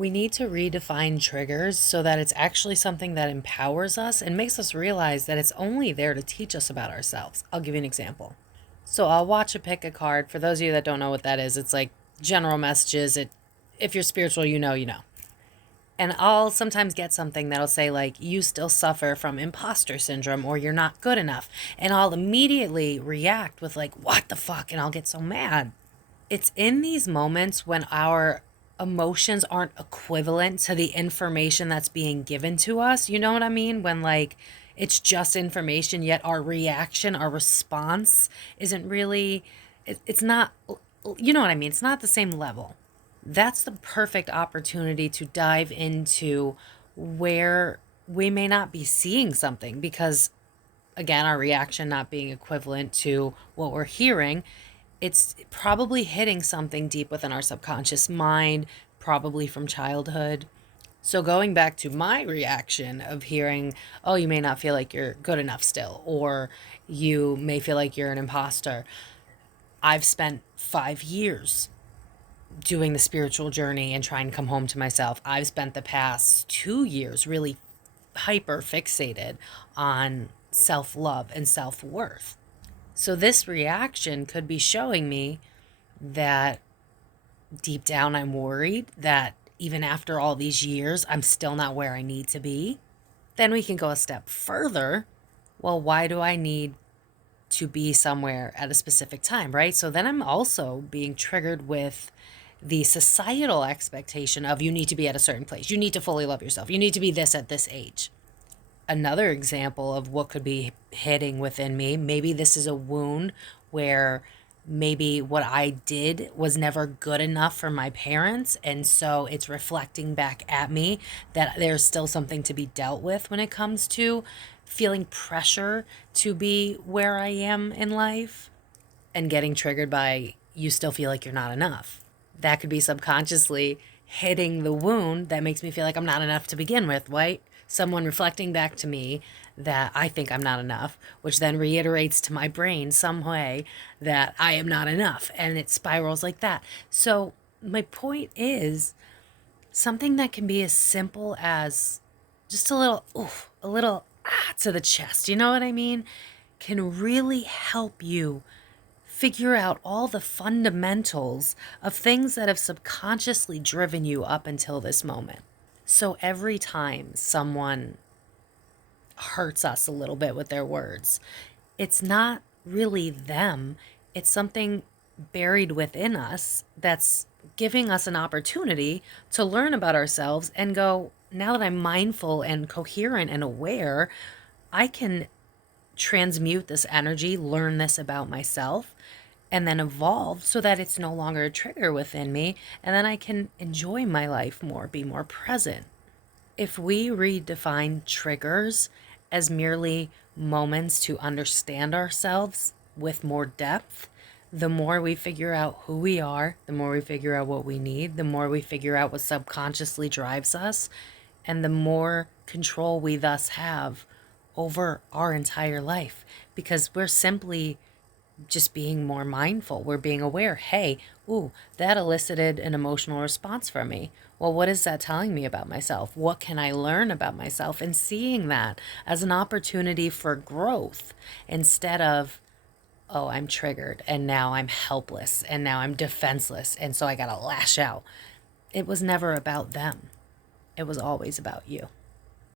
We need to redefine triggers so that it's actually something that empowers us and makes us realize that it's only there to teach us about ourselves. I'll give you an example. So I'll watch a pick a card. For those of you that don't know what that is, it's like general messages. If you're spiritual, you know, you know. And I'll sometimes get something that'll say, like, you still suffer from imposter syndrome or you're not good enough. And I'll immediately react with, like, what the fuck? And I'll get so mad. It's in these moments when our emotions aren't equivalent to the information that's being given to us. You know what I mean? When, like, it's just information, yet our reaction, our response isn't really, it's not, you know what I mean? It's not the same level. That's the perfect opportunity to dive into where we may not be seeing something because, again, our reaction not being equivalent to what we're hearing, it's probably hitting something deep within our subconscious mind, probably from childhood. So, going back to my reaction of hearing, oh, you may not feel like you're good enough still, or you may feel like you're an imposter. I've spent 5 years doing the spiritual journey and trying to come home to myself. I've spent the past 2 years really hyper fixated on self love and self worth. So, this reaction could be showing me that deep down I'm worried that even after all these years, I'm still not where I need to be. Then we can go a step further. Well, why do I need to be somewhere at a specific time, right? So then I'm also being triggered with the societal expectation of you need to be at a certain place. You need to fully love yourself. You need to be this at this age. Another example of what could be hitting within me, maybe this is a wound where maybe what I did was never good enough for my parents. And so it's reflecting back at me that there's still something to be dealt with when it comes to feeling pressure to be where I am in life and getting triggered by you still feel like you're not enough. That could be subconsciously hitting the wound that makes me feel like I'm not enough to begin with, right? Someone reflecting back to me that I think I'm not enough, which then reiterates to my brain some way that I am not enough. And it spirals like that. So, my point is something that can be as simple as just a little, oof, a little to the chest, you know what I mean? Can really help you figure out all the fundamentals of things that have subconsciously driven you up until this moment. So every time someone hurts us a little bit with their words, it's not really them, it's something buried within us that's giving us an opportunity to learn about ourselves and go, now that I'm mindful and coherent and aware, I can transmute this energy, learn this about myself, and then evolve so that it's no longer a trigger within me. And then I can enjoy my life more, be more present. If we redefine triggers as merely moments to understand ourselves with more depth, the more we figure out who we are, the more we figure out what we need, the more we figure out what subconsciously drives us, and the more control we thus have over our entire life because we're simply just being more mindful. We're being aware. Hey, ooh, that elicited an emotional response from me. Well, what is that telling me about myself? What can I learn about myself? And seeing that as an opportunity for growth instead of, oh, I'm triggered and now I'm helpless and now I'm defenseless. And so I got to lash out. It was never about them, it was always about you.